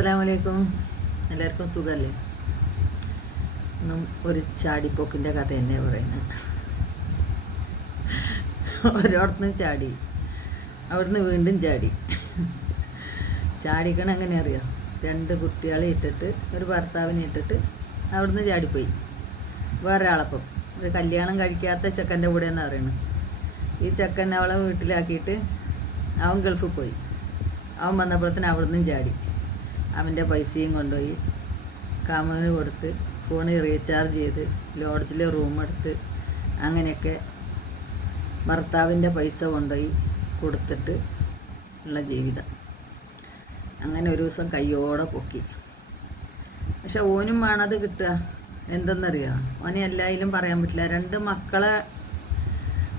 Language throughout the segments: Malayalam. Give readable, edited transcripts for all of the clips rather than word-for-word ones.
അസ്സലാമലൈക്കും. എല്ലാവർക്കും സുഖമല്ലേ? ഒന്നും ഒരു ചാടിപ്പോക്കിൻ്റെ കഥ തന്നെ പറയുന്നത്. ഒരിടത്തുനിന്ന് ചാടി, അവിടുന്ന് വീണ്ടും ചാടി. ചാടിക്കണം എങ്ങനെ അറിയാം? രണ്ട് കുട്ടികളെ ഇട്ടിട്ട്, ഒരു ഭർത്താവിനെ ഇട്ടിട്ട് അവിടുന്ന് ചാടിപ്പോയി. വേറെ ആളപ്പം ഒരു കല്യാണം കഴിക്കാത്ത ചെക്കൻ്റെ കൂടെ എന്നാണ് പറയുന്നത്. ഈ ചെക്കൻ അവളെ വീട്ടിലാക്കിയിട്ട് അവൻ ഗൾഫിൽ പോയി. അവൻ വന്നപ്പോഴത്തേന് അവിടുന്ന് ചാടി. അവൻ്റെ പൈസയും കൊണ്ടുപോയി കാമുകന് കൊടുത്ത് ഫോണിൽ റീചാർജ് ചെയ്ത് ലോഡ്ജിൽ റൂമെടുത്ത് അങ്ങനെയൊക്കെ ഭർത്താവിൻ്റെ പൈസ കൊണ്ടുപോയി കൊടുത്തിട്ട് ഉള്ള ജീവിതം. അങ്ങനെ ഒരു ദിവസം കയ്യോടെ പൊക്കി. പക്ഷെ ഓനും വേണത് കിട്ടുക. എന്തെന്നറിയാം, ഓനെ എല്ലാവരും പറയാൻ പറ്റില്ല. രണ്ട് മക്കളെ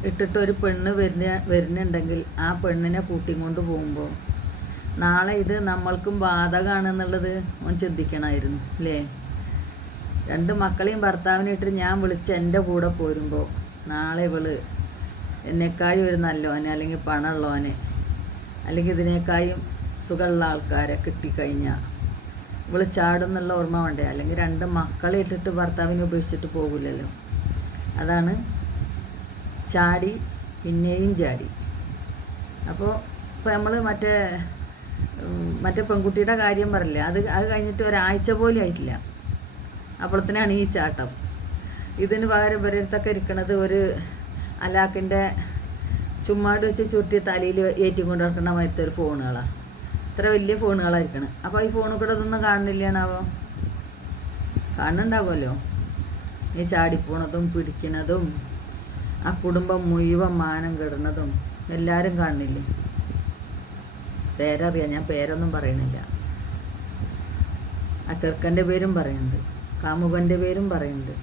ഇട്ടിട്ട് ഒരു പെണ്ണ് വരുന്നുണ്ടെങ്കിൽ ആ പെണ്ണിനെ കൂട്ടിക്കൊണ്ട് പോകുമ്പോൾ നാളെ ഇത് നമ്മൾക്കും ബാധകമാണെന്നുള്ളത് ഓൻ ചിന്തിക്കണമായിരുന്നു അല്ലേ? രണ്ട് മക്കളെയും ഭർത്താവിനെ ഇട്ടിട്ട് ഞാൻ വിളിച്ച് എൻ്റെ കൂടെ പോരുമ്പോൾ നാളെ ഇവള് എന്നെക്കാളും ഒരു നല്ലവനെ അല്ലെങ്കിൽ പണമുള്ളവനെ അല്ലെങ്കിൽ ഇതിനേക്കാളും സുഖമുള്ള ആൾക്കാരെ കിട്ടിക്കഴിഞ്ഞാൽ ഇവള് ചാടുന്നുള്ള ഓർമ്മ വേണ്ടേ? അല്ലെങ്കിൽ രണ്ട് മക്കളെ ഇട്ടിട്ട് ഭർത്താവിനെ ഉപേക്ഷിച്ചിട്ട് പോകില്ലല്ലോ. അതാണ് ചാടി, പിന്നെയും ചാടി. അപ്പോൾ ഇപ്പോൾ നമ്മൾ മറ്റേ പെൺകുട്ടിയുടെ കാര്യം പറയില്ലേ, അത് കഴിഞ്ഞിട്ട് ഒരാഴ്ച പോലും ആയിട്ടില്ല, അപ്പോഴത്തേനാണ് ഈ ചാട്ടം. ഇതിന് പകരം ഇവരടുത്തൊക്കെ ഇരിക്കണത് ഒരു അലാക്കിൻ്റെ ചുമ്മാട് വെച്ച് ചുരുട്ടി തലയിൽ ഏറ്റിക്കൊണ്ട് നടക്കുന്ന മറ്റൊരു ഒരു ഫോണുകളാണ്. ഇത്ര വലിയ ഫോണുകളായിരിക്കണം. അപ്പോൾ ഈ ഫോണിൽ കൂടെ ഇതൊന്നും കാണുന്നില്ലാണാവോ? കാണുന്നുണ്ടാവുമല്ലോ. ഈ ചാടിപ്പോണതും പിടിക്കുന്നതും ആ കുടുംബം മുഴുവൻ മാനം കെടുന്നതും എല്ലാവരും കാണുന്നില്ലേ? പേരറിയാം, ഞാൻ പേരൊന്നും പറയണില്ല. ആ ചെറുക്കൻ്റെ പേരും പറയുന്നുണ്ട്, കാമുകൻ്റെ പേരും പറയുന്നുണ്ട്.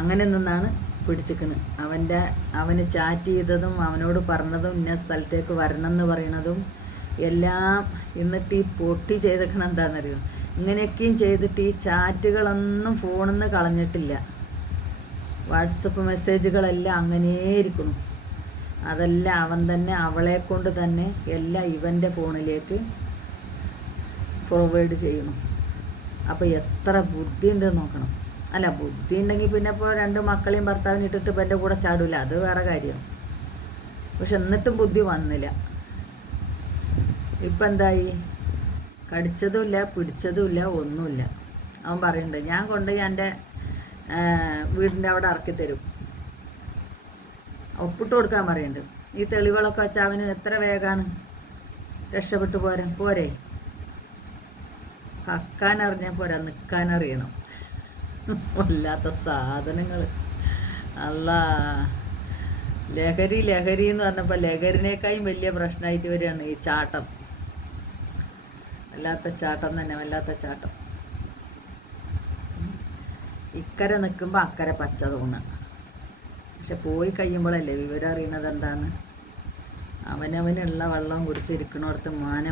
അങ്ങനെ നിന്നാണ് പിടിച്ചിക്കണ്. അവന് ചാറ്റ് ചെയ്തതും അവനോട് പറഞ്ഞതും ഇന്ന സ്ഥലത്തേക്ക് വരണം എന്ന് പറയണതും എല്ലാം. എന്നിട്ട് ഈ പൊട്ടി ചെയ്തേക്കണം എന്താണെന്നറിയോ? ഇങ്ങനെയൊക്കെയും ചെയ്തിട്ട് ഈ ചാറ്റുകളൊന്നും ഫോണിൽ നിന്ന് കളഞ്ഞിട്ടില്ല. വാട്സപ്പ് മെസ്സേജുകളെല്ലാം അങ്ങനെ ഇരിക്കണം. അതെല്ലാം അവൻ തന്നെ അവളെ കൊണ്ട് തന്നെ എല്ലാം ഇവൻ്റെ ഫോണിലേക്ക് ഫോർവേഡ് ചെയ്യണം. അപ്പോൾ എത്ര ബുദ്ധി ഉണ്ടെന്ന് നോക്കണം. അല്ല, ബുദ്ധി ഉണ്ടെങ്കിൽ പിന്നെ ഇപ്പോൾ രണ്ട് മക്കളെയും ഭർത്താവിനെ ഇട്ടിട്ട് ഇപ്പം എൻ്റെ കൂടെ ചാടില്ല, അത് വേറെ കാര്യം. പക്ഷെ എന്നിട്ടും ബുദ്ധി വന്നില്ല. ഇപ്പം എന്തായി? കടിച്ചതുമില്ല, പിടിച്ചതുമില്ല, ഒന്നുമില്ല. അവൻ പറയുന്നുണ്ട് ഞാൻ കൊണ്ടുപോയി എൻ്റെ വീടിൻ്റെ അവിടെ ഇറക്കി തരും, ഒപ്പിട്ട് കൊടുക്കാൻ പറയുന്നുണ്ട്. ഈ തെളിവുകളൊക്കെ വെച്ചാൽ അവന് എത്ര വേഗമാണ് രക്ഷപ്പെട്ടു പോരെ? കക്കാനറിഞ്ഞാൽ പോരാ, നിൽക്കാനറിയണം. വല്ലാത്ത സാധനങ്ങൾ. അല്ലാ, ലഹരി എന്ന് പറഞ്ഞപ്പോൾ ലഹരിനേക്കാളും വലിയ പ്രശ്നമായിട്ട് വരികയാണ് ഈ ചാട്ടം. വല്ലാത്ത ചാട്ടം തന്നെ, വല്ലാത്ത ചാട്ടം. ഇക്കരെ നിൽക്കുമ്പോൾ അക്കരെ പച്ച തോന്നുക. പക്ഷെ പോയി കഴിയുമ്പോഴല്ലേ വിവരം അറിയണത് എന്താണ്. അവനവനുള്ള വെള്ളം കുടിച്ചിരിക്കണോടത്ത്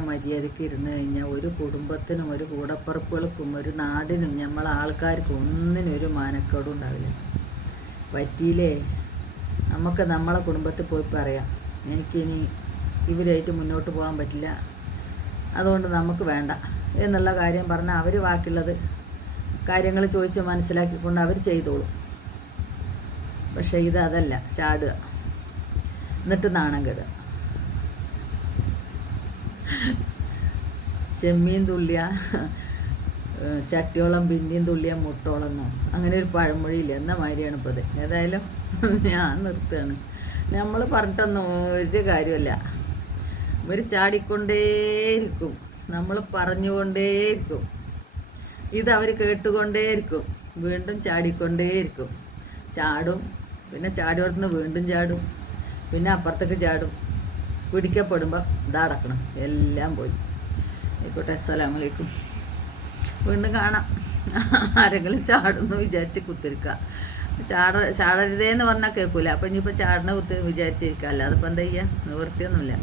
മര്യാദയ്ക്ക് ഇരുന്ന് കഴിഞ്ഞാൽ ഒരു കുടുംബത്തിനും ഒരു കൂടപ്പുറപ്പുകൾക്കും ഒരു നാടിനും നമ്മളെ ആൾക്കാർക്കും ഒന്നിനും ഒരു മാനക്കേടും ഉണ്ടാവില്ല. പറ്റിയില്ലേ? നമുക്ക് നമ്മളെ കുടുംബത്തിൽ പോയി പറയാം, എനിക്കിനി ഇവരായിട്ട് മുന്നോട്ട് പോകാൻ പറ്റില്ല, അതുകൊണ്ട് നമുക്ക് വേണ്ട എന്നുള്ള കാര്യം പറഞ്ഞാൽ അവർ ബാക്കിയുള്ളത് കാര്യങ്ങൾ ചോദിച്ച് മനസ്സിലാക്കിക്കൊണ്ട് അവർ ചെയ്തോളും. പക്ഷേ അതല്ല, ചാടുക, എന്നിട്ട് നാണം കെടുക. ചെമ്മീൻ തുള്ളിയ ചട്ടിയോളം പിന്നെയും തുള്ളിയ മുട്ടോളന്നോ അങ്ങനെ ഒരു പഴമൊഴിയില്ല, എന്ന മാതിരിയാണ് ഇപ്പോൾ ഇത്. ഏതായാലും ഞാൻ നിർത്തുകയാണ്. നമ്മൾ പറഞ്ഞിട്ടൊന്നും ഒരു കാര്യമല്ല. ഇവർ ചാടിക്കൊണ്ടേയിരിക്കും, നമ്മൾ പറഞ്ഞുകൊണ്ടേയിരിക്കും, ഇതവർ കേട്ടുകൊണ്ടേയിരിക്കും, വീണ്ടും ചാടിക്കൊണ്ടേയിരിക്കും. ചാടും, പിന്നെ ചാടിയോടത്തുനിന്ന് വീണ്ടും ചാടും, പിന്നെ അപ്പുറത്തേക്ക് ചാടും. പിടിക്കപ്പെടുമ്പോൾ ഇതടക്കണം, എല്ലാം പോയി. ആയിക്കോട്ടെ, അസ്സലാമലൈക്കും. വീണ്ടും കാണാം. ആരെങ്കിലും ചാടുമെന്ന് വിചാരിച്ച് കുത്തിരിക്കുക. ചാടരുതേന്ന് പറഞ്ഞാൽ കേൾക്കൂല. അപ്പം ഇനിയിപ്പോൾ ചാടണ വിചാരിച്ചിരിക്കുക, അല്ലാതെ ഇപ്പം എന്താ ചെയ്യുക? നിവൃത്തിയൊന്നുമില്ല.